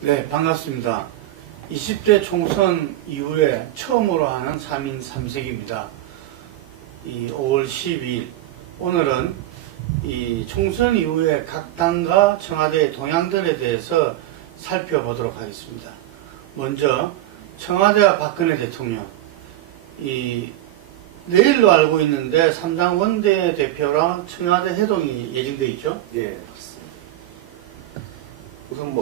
네, 반갑습니다. 20대 총선 이후에 처음으로 하는 3인 3색입니다. 이 5월 12일, 오늘은 이 총선 이후에 각 당과 청와대의 동향들에 대해서 살펴보도록 하겠습니다. 먼저 청와대와 박근혜 대통령, 내일로 알고 있는데 3당 원내대표랑 청와대 회동이 예정되어 있죠? 예, 그렇습니다. 우선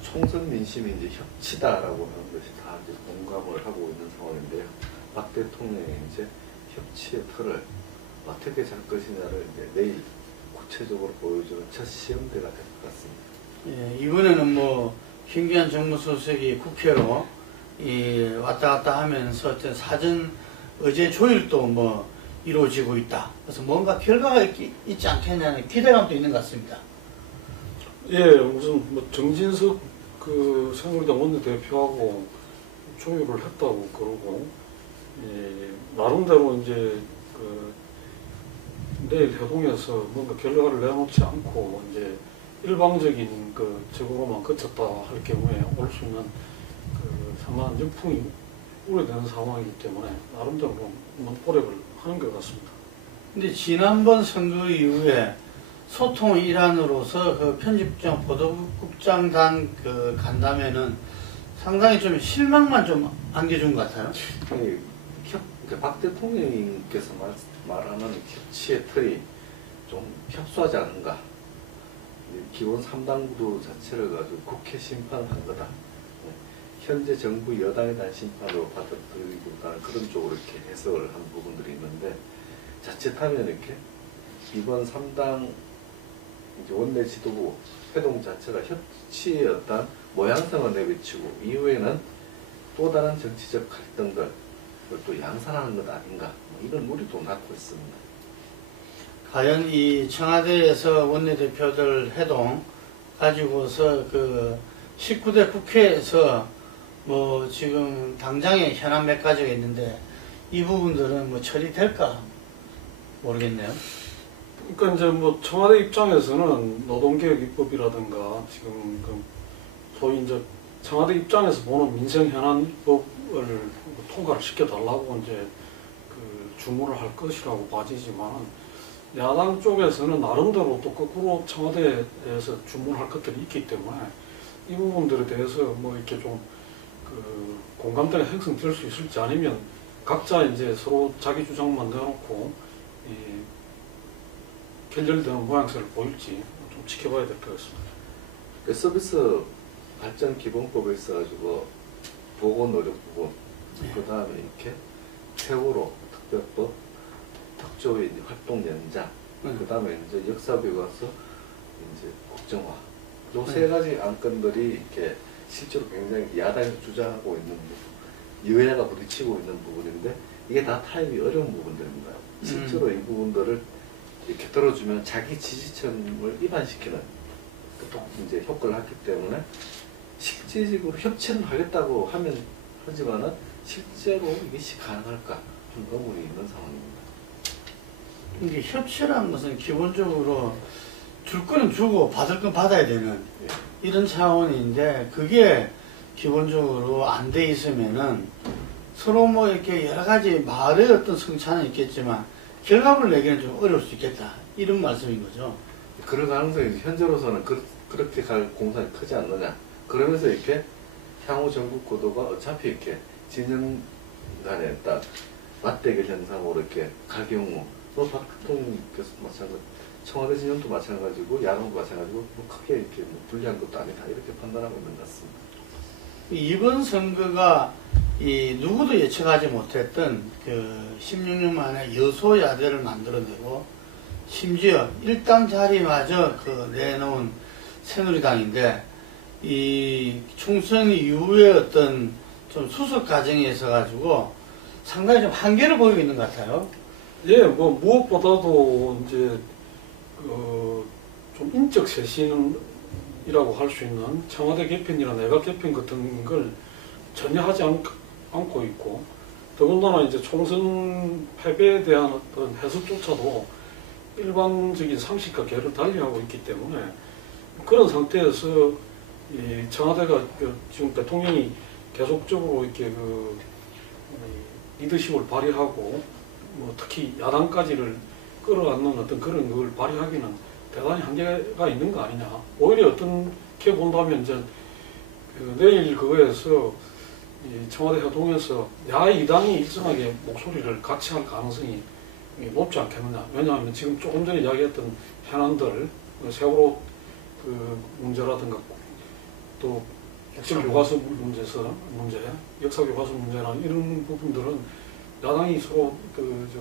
총선 민심이 이제 협치다라고 하는 것이 다 이제 공감을 하고 있는 상황인데요. 박 대통령이 이제 협치의 틀을 어떻게 잘 것이냐를 이제 내일 구체적으로 보여주는 첫 시험대가 될 것 같습니다. 예, 이번에는 김기현 정무수석이 국회로 왔다 갔다 하면서 어떤 사전 어제 조율도 이루어지고 있다. 그래서 뭔가 결과가 있지 않겠냐는 기대감도 있는 것 같습니다. 예, 우선 정진석 새누리당 원내대표하고 조율을 했다고 그러고, 나름대로 이제 내일 회동에서 뭔가 결과를 내놓지 않고 이제 일방적인 적으로만 그쳤다 할 경우에 올 수 있는 상당한 역풍이 우려되는 상황이기 때문에 나름대로 노력을 하는 것 같습니다. 근데 지난번 선거 이후에 소통의 일환으로서 편집장 보도국장단 간담회는 상당히 좀 실망만 좀 안겨준 것 같아요. 박 대통령께서 말하는 협치의 틀이 좀 협소하지 않은가. 기본 3당 구도 자체를 가지고 국회 심판한 거다. 현재 정부 여당에 대한 심판으로 받아들이고 그런 쪽으로 이렇게 해석을 한 부분들이 있는데, 자칫하면 이렇게 이번 3당 이제 원내 지도부 회동 자체가 협치의 어떤 모양새만 내비치고 이후에는 또 다른 정치적 갈등들 또 양산하는 것 아닌가, 이런 우려도 낳고 있습니다. 과연 이 청와대에서 원내대표들 회동 가지고서 19대 국회에서 지금 당장에 현안 몇 가지가 있는데 이 부분들은 처리될까 모르겠네요. 그러니까 이제 청와대 입장에서는 노동개혁 입법이라든가 지금 소위 이제 청와대 입장에서 보는 민생 현안 입법을 통과를 시켜달라고 이제 주문을 할 것이라고 봐지지만, 야당 쪽에서는 나름대로 또 거꾸로 청와대에서 주문할 것들이 있기 때문에 이 부분들에 대해서 이렇게 좀 공감대가 형성될 수 있을지, 아니면 각자 이제 서로 자기 주장만 내놓고 결렬되는 모양새를 보일지 좀 지켜봐야 될 것 같습니다. 서비스 발전 기본법에 있어가지고 보건의료 부분, 그 다음에 이렇게 세월호 특별법, 특조위 활동 연장, 그 다음에 이제 역사교과서 이제 국정화, 요 세 가지 안건들이 이렇게 실제로 굉장히 야당에서 주장하고 있는 부분, 여야가 부딪히고 있는 부분인데, 이게 다 타협이 어려운 부분들입니다. 실제로 이 부분들을 이렇게 들어주면 자기 지지층을 이반시키는 이제 효과를 했기 때문에, 실질적으로 협치는 하겠다고 하지만은 실제로 이것이 가능할까 좀 의문이 있는 상황입니다. 이게 협치라는 것은 기본적으로 줄 거는 주고 받을 건 받아야 되는 이런 차원인데, 그게 기본적으로 안 돼 있으면은 서로 이렇게 여러 가지 말의 어떤 성찬은 있겠지만 결과물 내기는 좀 어려울 수 있겠다, 이런 말씀인 거죠. 그럴 가능성이 현재로서는 그렇게 갈 공산이 크지 않느냐. 그러면서 이렇게 향후 전국 구도가 어차피 이렇게 진영 간에 딱 맞대결 현상으로 이렇게 갈 경우, 박 대통령께서 마찬가지, 청와대 진영도 마찬가지고 야당도 마찬가지고 크게 이렇게 불리한 것도 아니다, 이렇게 판단하고 있는 것 같습니다. 이번 선거가 누구도 예측하지 못했던 16년 만에 여소야대를 만들어내고, 심지어 1당 자리마저 내놓은 새누리당인데, 이 총선 이후에 어떤 좀 수습 과정에 있어가지고 상당히 좀 한계를 보이고 있는 것 같아요. 예, 무엇보다도 이제 좀 인적 쇄신이라고 할 수 있는 청와대 개편이나 내각 개편 같은 걸 전혀 하지 않고 있고, 더군다나 이제 총선 패배에 대한 어떤 해석조차도 일반적인 상식과 궤를 달리하고 있기 때문에, 그런 상태에서 이 청와대가 지금 대통령이 계속적으로 이렇게 리더십을 발휘하고 뭐 특히 야당까지를 끌어안는 어떤 그런 걸 발휘하기는 대단히 한계가 있는 거 아니냐. 오히려 어떻게 본다면 이제 내일 그거에서 이 청와대 회동에서 야2당이 일정하게 목소리를 같이 할 가능성이 높지 않겠느냐. 왜냐하면 지금 조금 전에 이야기했던 현안들, 세월호 그 문제라든가 또 국정교과서 문제, 역사교과서 문제나 이런 부분들은 야당이 서로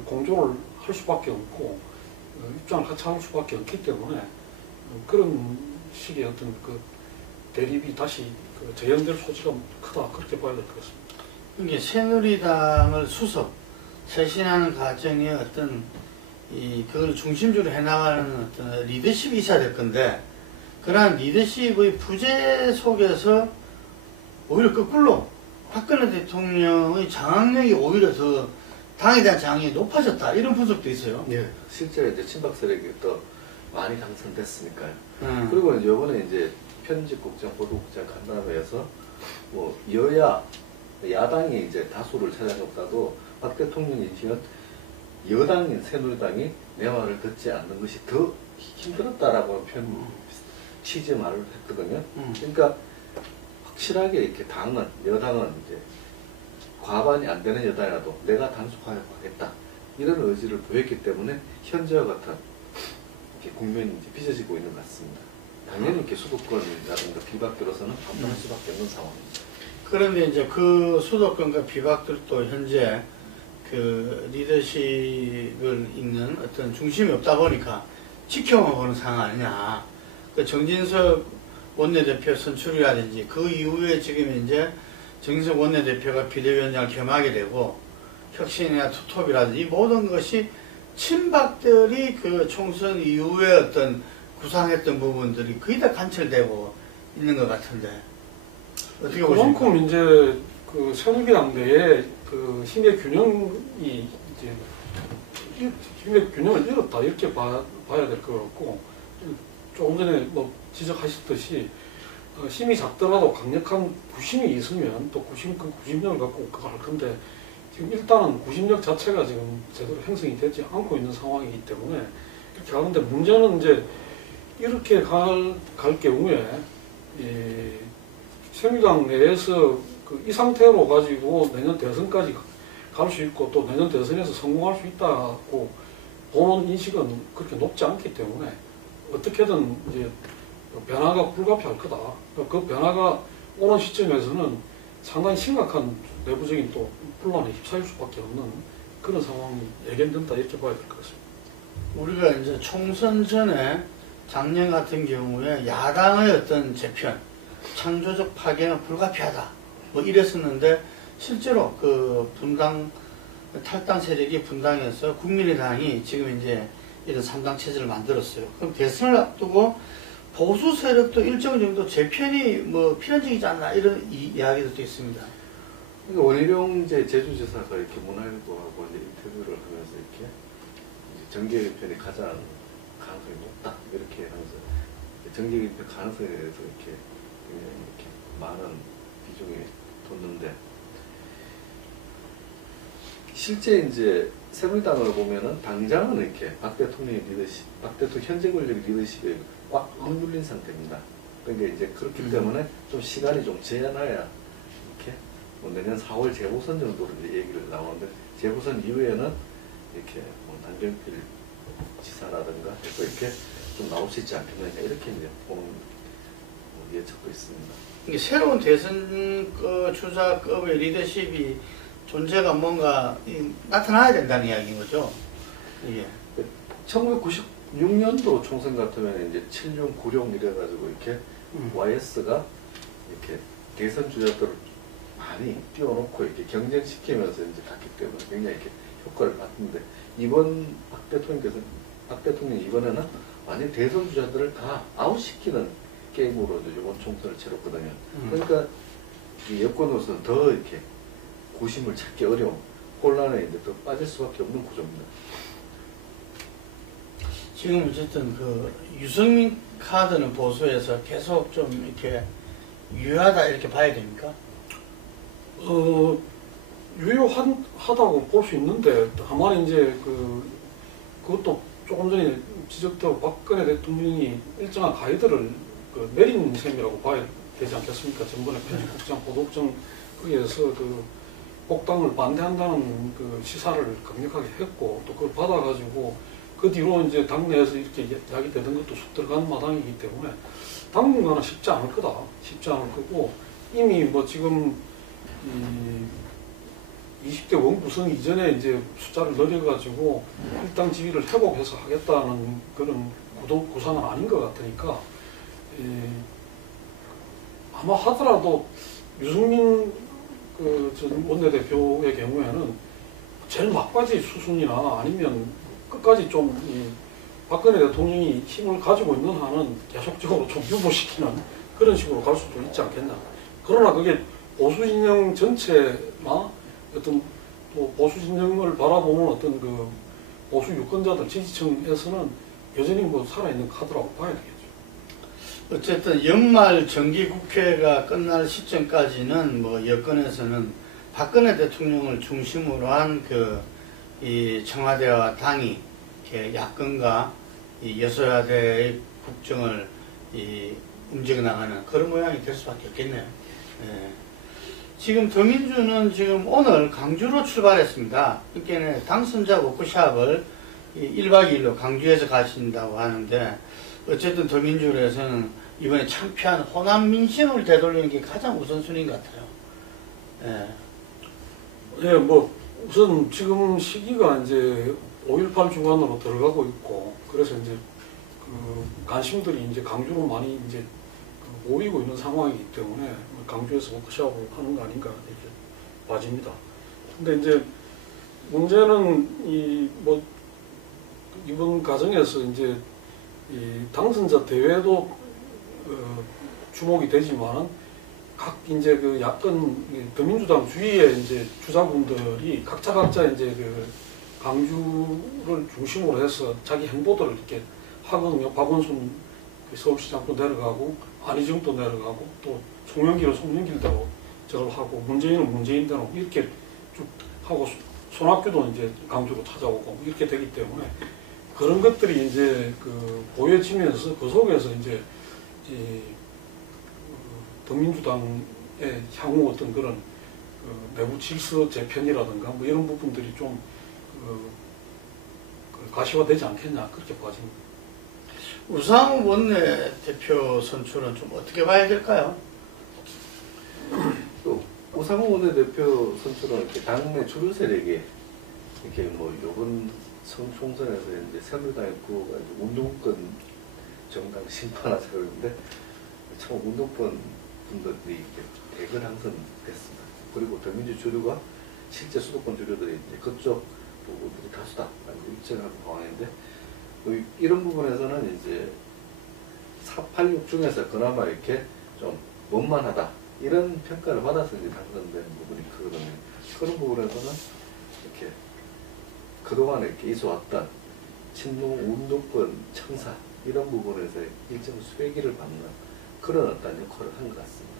공조를 할 수밖에 없고 입장을 같이 할 수밖에 없기 때문에 그런 식의 어떤 그 대립이 다시 재현될 소지가 크다, 그렇게 봐야 될 것 같습니다. 이게 새누리당을 쇄신하는 과정에 어떤 그걸 중심적으로 해나가는 어떤 리더십이 있어야 될 건데, 그러한 리더십의 부재 속에서 오히려 거꾸로 박근혜 대통령의 장악력이 오히려 더 당에 대한 장악력이 높아졌다, 이런 분석도 있어요. 예. 실제 이제 친박 세력이 더 많이 당선됐으니까요. 그리고 이제 이번에 이제 편집국장, 보도국장 간담회에서 뭐 여야, 야당이 이제 다수를 차지하고도 박 대통령이 지금 여당인 새누리당이 내 말을 듣지 않는 것이 더 힘들었다라고 취지의 말을 했거든요. 그러니까 확실하게 이렇게 여당은 이제 과반이 안 되는 여당이라도 내가 단속하겠다, 이런 의지를 보였기 때문에 현재와 같은 이렇게 국면이 이제 빚어지고 있는 것 같습니다. 당연히 이렇게 수도권이라든가 비박들로서는 반발할 수밖에 없는 상황입니다. 그런데 이제 그 수도권과 비박들도 현재 그 리더십을 잇는 어떤 중심이 없다 보니까 지켜만 보는 상황 아니냐. 그 정진석 원내대표 선출이라든지 그 이후에 지금 이제 정진석 원내대표가 비대위원장을 겸하게 되고 혁신이나 투톱이라든지 이 모든 것이 친박들이 그 총선 이후에 어떤 구상했던 부분들이 거의 다 관철되고 있는 것 같은데 어떻게 보십니까? 그만큼 이제 그 새누리당 내에 그 힘의 균형이 이제 힘의 균형을 잃었다, 이렇게 봐야 될 것 같고, 조금 전에 뭐 지적하셨듯이 힘이 작더라도 강력한 구심이 있으면 또 그 구심력을 갖고 그거 할 건데, 지금 일단은 구심력 자체가 지금 제대로 형성이 되지 않고 있는 상황이기 때문에 이렇게 하는데, 문제는 이제 이렇게 갈 경우에 새누리당 내에서 이 상태로 가지고 내년 대선까지 갈 수 있고 또 내년 대선에서 성공할 수 있다고 보는 인식은 그렇게 높지 않기 때문에 어떻게든 이제 변화가 불가피할 거다. 그 변화가 오는 시점에서는 상당히 심각한 내부적인 또 분란에 휩싸일 수밖에 없는 그런 상황이 예견된다, 이렇게 봐야 될 것 같습니다. 우리가 이제 총선 전에 작년 같은 경우에 야당의 어떤 재편, 창조적 파괴는 불가피하다, 뭐 이랬었는데 실제로 그 탈당 세력이 분당해서 국민의당이 지금 이제 이런 3당 체제를 만들었어요. 그럼 대선을 앞두고 보수 세력도 일정 정도 재편이 뭐 필연적이지 않나, 이런 이야기도 있습니다. 그러니까 원희룡 이제 제주지사가 이렇게 문화일보하고 이제 인터뷰를 하면서 이렇게 정계 개편이 가장 가능성이 높다, 이렇게 하면서 정계 개편 가능성에 대해서 이렇게 많은 비중이 뒀는데, 실제 이제 새누리당을 보면은 당장은 이렇게 박 대통령의 리더십, 박 대통령 현재 권력의 리더십에 꽉 억눌린 상태입니다. 그러니까 이제 그렇기 때문에 좀 시간이 좀 지나야 이렇게 뭐 내년 4월 재보선 정도로 이제 얘기를 나오는데, 재보선 이후에는 이렇게 뭐 남경필 지사라든가 해서 이렇게 좀 나올 수 있지 않겠느냐, 이렇게 이제 보는 예측도 있습니다. 이게 새로운 대선 주자급의 리더십이 존재가 뭔가 나타나야 된다는 이야기인 거죠. 이게 1996년도 총선 같으면 이제 7용, 9용 이래가지고 이렇게 YS가 이렇게 대선 주자들을 많이 띄워놓고 이렇게 경쟁시키면서 이제 갔기 때문에 굉장히 이렇게 효과를 봤는데, 이번 박 대통령 이번에는 완전 대선 주자들을 다 아웃시키는 게임으로 이번 총선을 치렀거든요. 그러니까 이 여권으로서는 더 이렇게 고심을 찾기 어려운 혼란에 이제 더 빠질 수밖에 없는 구조입니다. 지금 어쨌든 그 유승민 카드는 보수에서 계속 좀 이렇게 유효하다 이렇게 봐야 됩니까? 유효하다고 볼 수 있는데 다만 이제 그것도 조금 전에 지적되고 박근혜 대통령이 일정한 가이드를 내린 셈이라고 봐야 되지 않겠습니까? 전번에 편집국장, 보도국장 거기에서 복당을 반대한다는 시사를 강력하게 했고 또 그걸 받아가지고 그 뒤로 이제 당내에서 이렇게 이야기되던 것도 쑥 들어가는 마당이기 때문에 당분간은 쉽지 않을 거다. 쉽지 않을 거고 이미 뭐 지금 20대 원구성 이전에 이제 숫자를 늘려가지고 일당 지위를 회복해서 하겠다는 그런 구상은 아닌 것 같으니까 아마 하더라도 유승민 전 원내대표의 경우에는 제일 막바지 수순이나 아니면 끝까지 좀 박근혜 대통령이 힘을 가지고 있는 한은 계속적으로 좀 유보시키는 그런 식으로 갈 수도 있지 않겠나. 그러나 그게 보수 진영 전체나 어떤 또 보수 진영을 바라보는 어떤 보수 유권자들 지지층에서는 여전히 뭐 살아있는 카드라고 봐야 되겠죠. 어쨌든 연말 정기국회가 끝날 시점까지는 뭐 여권에서는 박근혜 대통령을 중심으로 한 이 청와대와 당이 이렇게 야권과 이 여소야대의 국정을 움직여 나가는 그런 모양이 될 수밖에 없겠네요. 예. 지금 더민주는 지금 오늘 강주로 출발했습니다. 그러니까 당선자 워크숍을 1박 2일로 강주에서 가신다고 하는데 어쨌든 더민주에서는 이번에 창피한 호남 민심을 되돌리는 게 가장 우선순위인 것 같아요. 예. 예, 뭐 우선 지금 시기가 이제 5.18 주간으로 들어가고 있고 그래서 이제 관심들이 이제 강주로 많이 이제 모이고 있는 상황이기 때문에 강주에서 워크숍을 하는 거 아닌가 이렇게 봐집니다. 근데 이제 문제는 뭐 이번 과정에서 이제 이 당선자 대회도 주목이 되지만은 각 이제 야권 더민주당 주위의 이제 주자분들이 각자 이제 강주를 중심으로 해서 자기 행보들을 이렇게 하거든요. 박원순 서울시장도 내려가고 안희정도 내려가고 또 송영길은 송영길대로 저걸 하고 문재인은 문재인대로 이렇게 쭉 하고 손학규도 이제 강주로 찾아오고 이렇게 되기 때문에 그런 것들이 이제 보여지면서 그 속에서 이제 더민주당의 향후 어떤 그런 내부 질서 재편이라든가 뭐 이런 부분들이 좀 가시화되지 않겠냐 그렇게 봐집니다. 우상호 원내대표 선출은 좀 어떻게 봐야 될까요? 또 우상호 원내대표 선출은 이렇게 당내 주류 세력이 이렇게 뭐 요번 총선에서 이제 새누리당에 구워가지고 운동권 정당 심판하자 그러는데 참 운동권 분들이 대거 당선됐습니다. 그리고 더민주 주류가 실제 수도권 주류들이 이제 그쪽 부분들이 다수다라고 입증하는 상황인데 이런 부분에서는 이제 486 중에서 그나마 이렇게 좀 원만하다 이런 평가를 받아서 이제 당선된 부분이 크거든요. 그런 부분에서는 이렇게 그동안 이렇게 있어왔던 친노 운동권 청사 이런 부분에서 일정 수혜기를 받는 그런 어떤 역할을 한 것 같습니다.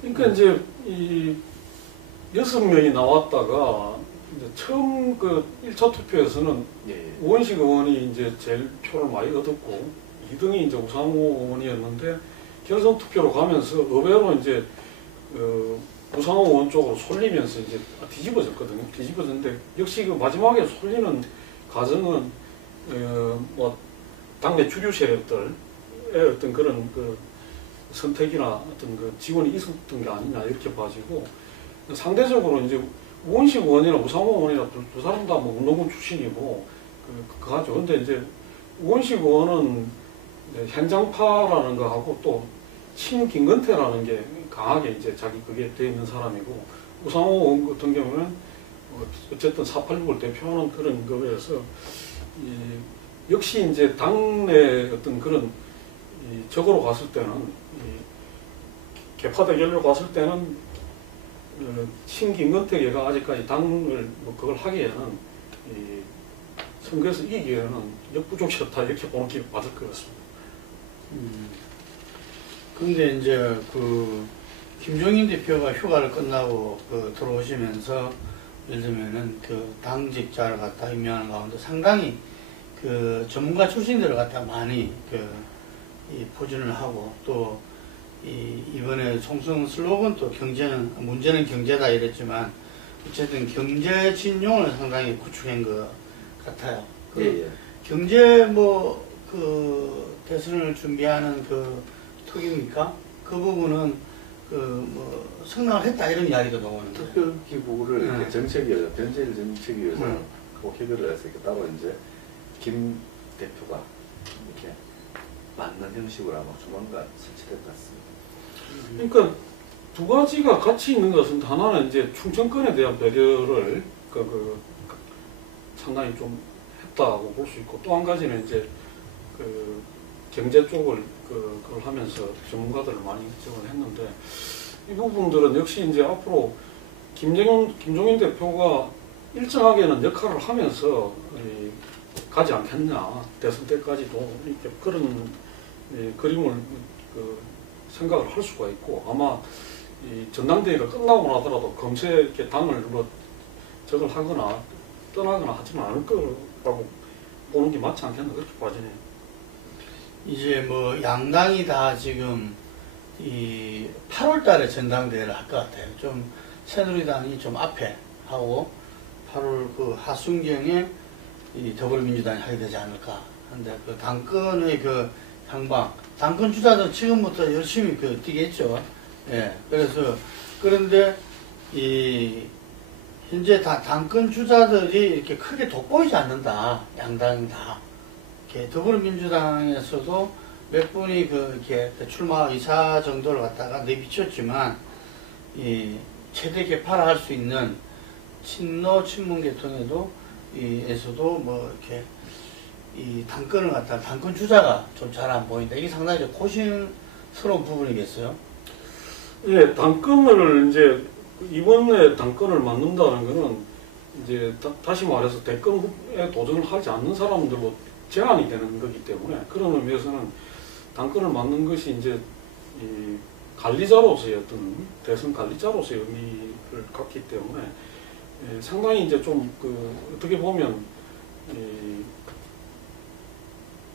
그러니까 이제 이 6명이 나왔다가 이제 처음 1차 투표에서는 우원식 의원이 이제 제일 표를 많이 얻었고 2등이 이제 우상호 의원이었는데 결선 투표로 가면서 의외로 이제 우상호 의원 쪽으로 쏠리면서 이제 뒤집어졌거든요. 뒤집어졌는데 역시 마지막에 쏠리는 과정은 뭐 당내 주류 세력들의 어떤 그런 선택이나 어떤 지원이 있었던 게 아니냐 이렇게 봐지고 상대적으로 이제 우원식 의원이나 우상호 의원이나 두 사람 다 뭐 운동권 출신이고 그하죠. 근데 이제 우원식 의원은 현장파라는 거 하고 또 친김건태라는 게 강하게 이제 자기 그게 돼 있는 사람이고 우상호 의원 같은 경우는 어쨌든 486을 대표하는 그런 거에서 역시 이제 당내 어떤 그런 적으로 갔을 때는 개파 대결로 갔을 때는 친김건태계가 아직까지 당을 그걸 하기에는 선거에서 이기기에는 역부족이었다 이렇게 보는 게 맞을 것 같습니다. 근데 이제 그 김종인 대표가 휴가를 끝나고 그 들어오시면서 예를 들면은 그 당직자를 갖다 임명하는 가운데 상당히 그 전문가 출신들을 갖다 많이 이 포진을 하고 또 이번에 총선 슬로건도 경제는 문제는 경제다 이랬지만 어쨌든 경제 진용을 상당히 구축한 것 같아요. 그 예. 경제 그 대선을 준비하는 그 턱입니까? 그 부분은 성남을 했다 이런 이야기도 나오는데. 특별기구를 이렇게 네. 정책위원회, 변제일 정책위원회하고 협의를 해서 이렇게 따로 이제 김 대표가 이렇게 맞는 형식으로 아마 조만간 설치될 것 같습니다. 그러니까 두 가지가 같이 있는 것은 하나는 이제 충청권에 대한 배려를 상당히 좀 했다고 볼 수 있고 또 한 가지는 이제 그 경제 쪽을 그걸 하면서 전문가들을 많이 지원을 했는데 이 부분들은 역시 이제 앞으로 김종인 대표가 일정하게는 역할을 하면서 가지 않겠냐 대선 때까지도 이렇게 그런 그림을 생각을 할 수가 있고 아마 이 전당대회가 끝나고 나더라도 검세 이렇게 당을 적을 하거나 떠나거나 하지는 않을 거라고 보는 게 맞지 않겠나 그렇게 봐지네요. 이제 양당이 다 지금 이 8월 달에 전당대회를 할 것 같아요. 좀 새누리당이 좀 앞에 하고 8월 그 하순경에 이 더불어민주당이 하게 되지 않을까 하는데 그 당권의 그 향방 당권 주자들 지금부터 열심히 뛰겠죠. 예. 그런데 현재 당권 주자들이 이렇게 크게 돋보이지 않는다. 양당이 다. 이렇게 더불어민주당에서도 몇 분이 이렇게 출마 의사 정도를 갖다가 내비쳤지만, 최대 개파를 할 수 있는 친노 친문 계통에도, 에서도 이렇게, 당권을 갖다가, 당권 주자가 좀 잘 안 보인다. 이게 상당히 좀 고심스러운 부분이겠어요? 예, 당권을 이제, 이번에 당권을 맡는다는 거는, 이제, 다시 말해서 대권에 도전을 하지 않는 사람들로 제한이 되는 거기 때문에, 그런 의미에서는 당권을 맡는 것이 이제, 이 관리자로서의 어떤 대선 관리자로서의 의미를 갖기 때문에, 상당히 이제 좀, 어떻게 보면,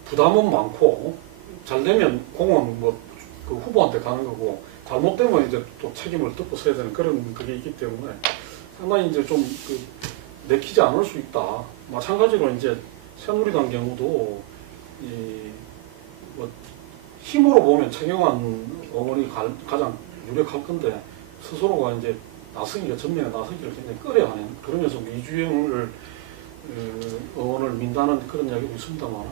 부담은 많고, 잘 되면 공은 그 후보한테 가는 거고, 잘못되면 이제 또 책임을 덮고 서야 되는 그런 그게 있기 때문에 상당히 이제 좀 내키지 않을 수 있다. 마찬가지로 이제 새누리당 경우도 힘으로 보면 최경환 의원이 가장 유력할 건데 스스로가 이제 전면에 나서기를 굉장히 꺼려하는 그러면서 이주영을 의원을 민다는 그런 이야기도 있습니다만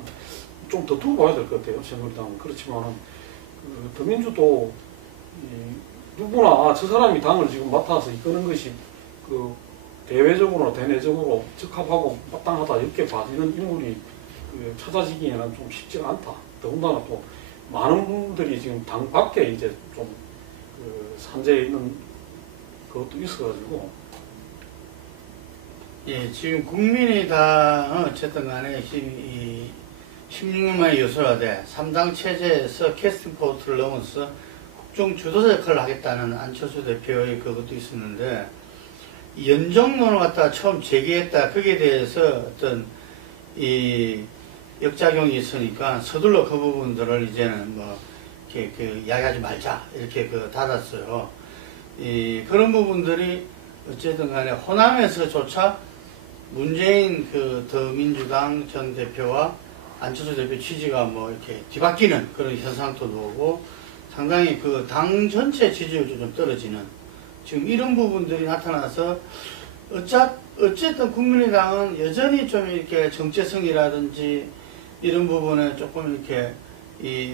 좀 더 두고 봐야 될 것 같아요. 새누리당은. 그렇지만은 더민주도 누구나 저 사람이 당을 지금 맡아서 이끄는 것이 대외적으로나 대내적으로 적합하고 마땅하다 이렇게 봐지는 인물이 찾아지기에는 좀 쉽지가 않다. 더군다나 또 많은 분들이 지금 당 밖에 이제 좀 산재해 있는 그것도 있어가지고. 예, 지금 국민의당 어쨌든 간에 16년 만에 여소야돼 3당 체제에서 캐스팅 포트를 넘어서 국정 주도자 역할을 하겠다는 안철수 대표의 그것도 있었는데 연정론을 갖다가 처음 제기했다. 거기에 대해서 어떤 역작용이 있으니까 서둘러 그 부분들을 이제는 이렇게 이야기하지 말자 이렇게 닫았어요. 그런 부분들이 어쨌든 간에 호남에서조차 문재인 더민주당 전 대표와 안철수 대표 취지가 이렇게 뒤바뀌는 그런 현상도 나오고 상당히 당 전체 지지율도 좀 떨어지는 지금 이런 부분들이 나타나서 어쨌든 국민의당은 여전히 좀 이렇게 정체성이라든지 이런 부분에 조금 이렇게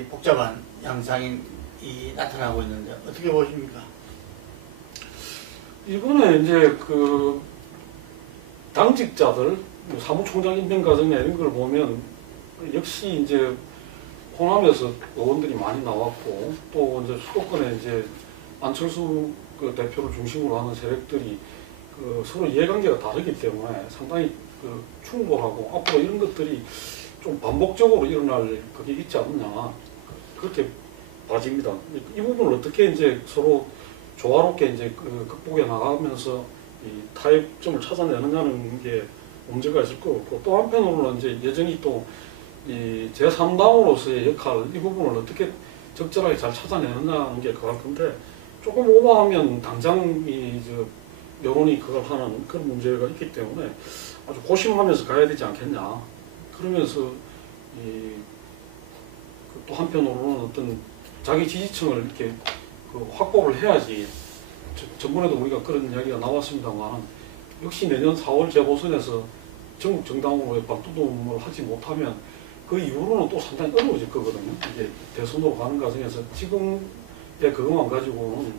복잡한 양상이 나타나고 있는데 어떻게 보십니까? 이번에 이제 당직자들 사무총장 임명 과정이나 이런 걸 보면 역시 이제 호남에서 의원들이 많이 나왔고 또 이제 수도권에 이제 안철수 대표를 중심으로 하는 세력들이 서로 이해관계가 다르기 때문에 상당히 충돌하고 앞으로 이런 것들이 좀 반복적으로 일어날 그게 있지 않느냐 그렇게 빠집니다. 이 부분을 어떻게 이제 서로 조화롭게 이제 극복해 나가면서 이 타협점을 찾아내느냐는 게 문제가 있을 것 같고, 또 한편으로는 이제 여전히 또 이 제3당으로서의 역할, 이 부분을 어떻게 적절하게 잘 찾아내느냐는 게 그럴 건데, 조금 오버하면 당장 여론이 그걸 하는 그런 문제가 있기 때문에 아주 고심하면서 가야 되지 않겠냐. 그러면서 또 한편으로는 어떤 자기 지지층을 이렇게 확보를 해야지. 전번에도 우리가 그런 이야기가 나왔습니다만, 역시 내년 4월 재보선에서 전국 정당으로의 발돋움을 하지 못하면 그 이후로는 또 상당히 어려워질 거거든요. 이제 대선으로 가는 과정에서 지금의 그것만 가지고는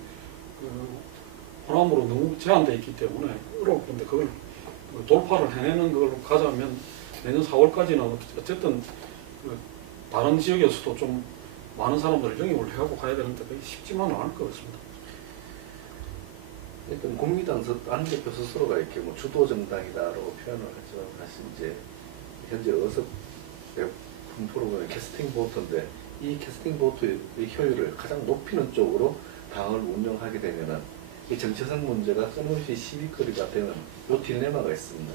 호남으로 너무 제한되어 있기 때문에 어려울 건데, 그걸 돌파를 해내는 걸 가자면 내년 4월까지는 어쨌든 다른 지역에서도 좀 많은 사람들을 영입을 해갖고 가야 되는데 그게 쉽지만은 않을 것 같습니다. 일단 국민당 안 대표 스스로가 이렇게 뭐 주도 정당이다라고 표현을 하죠. 사실 이제 현재 어서 프로그램 캐스팅 보트인데, 이 캐스팅 보트의 효율을 가장 높이는 쪽으로 당을 운영하게 되면은 이 정체성 문제가 끊임없이 시비거리가 되는 이 딜레마가 있습니다.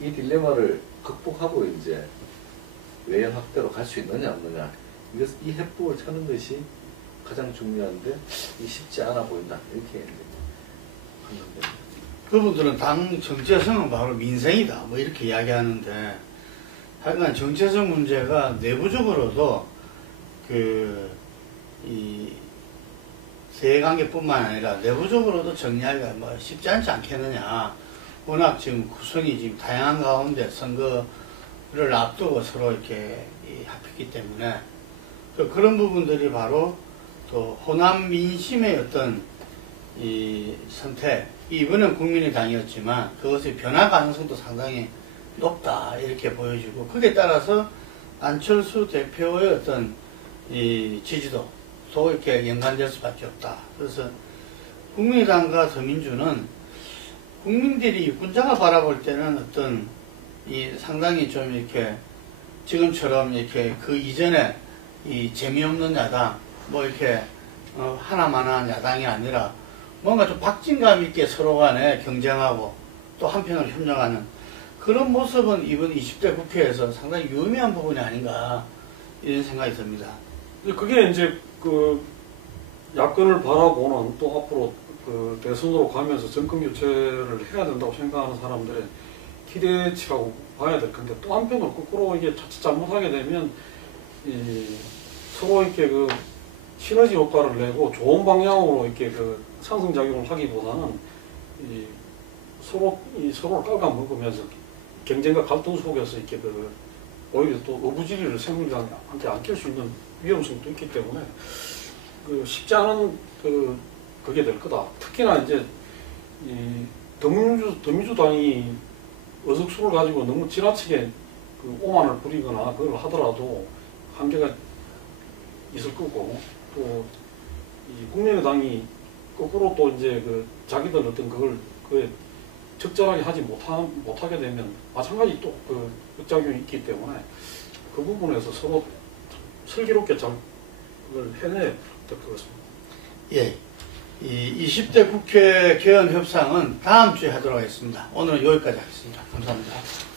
이 딜레마를 극복하고 이제 외연 확대로 갈 수 있느냐 없느냐, 이 해법을 찾는 것이 가장 중요한데 이 쉽지 않아 보인다, 이렇게 하는데, 그분들은 당 정체성은 바로 민생이다 뭐 이렇게 이야기하는데, 하여간 정체성 문제가 내부적으로도 이 세관계뿐만 아니라 내부적으로도 정리하기가 뭐 쉽지 않지 않겠느냐. 워낙 지금 구성이 지금 다양한 가운데 선거를 앞두고 서로 이렇게 합했기 때문에 그런 부분들이 바로 또 호남 민심의 어떤 이 선택, 이번엔 국민의당이었지만 그것의 변화 가능성도 상당히 높다 이렇게 보여지고, 거기에 따라서 안철수 대표의 어떤 이 지지도도 이렇게 연관될 수밖에 없다. 그래서 국민의당과 더민주는 국민들이 유권자가 바라볼 때는 어떤 이 상당히 좀 이렇게 지금처럼 이렇게 그 이전에 이 재미없는 야당, 뭐 이렇게 하나만한 야당이 아니라 뭔가 좀 박진감 있게 서로 간에 경쟁하고 또 한편으로 협력하는 그런 모습은 이번 20대 국회에서 상당히 유의미한 부분이 아닌가 이런 생각이 듭니다. 그게 이제 야권을 바라보는, 또 앞으로 대선으로 가면서 정권 교체를 해야 된다고 생각하는 사람들의 기대치라고 봐야 될 건데, 또 한편으로 거꾸로 이게 자칫 잘못하게 되면 서로 이렇게 시너지 효과를 내고 좋은 방향으로 이렇게 상승작용을 하기보다는 서로를 깔아먹으면서 경쟁과 갈등 속에서 이렇게 오히려 또 어부지리를 새누리당한테 안길 수 있는 위험성도 있기 때문에 쉽지 않은 그게 될 거다. 특히나 이제 더민주당이 의석수를 가지고 너무 지나치게 오만을 부리거나 그걸 하더라도 한계가 있을 거고, 또 국민의당이 거꾸로 또 이제 자기들 어떤 그거에 적절하게 하지 못하게 되면 마찬가지 또 역작용이 있기 때문에 그 부분에서 서로 슬기롭게 잘 그걸 해내야 될 것 같습니다. 예. 이 20대 국회 개헌 협상은 다음 주에 하도록 하겠습니다. 오늘은 여기까지 하겠습니다. 감사합니다.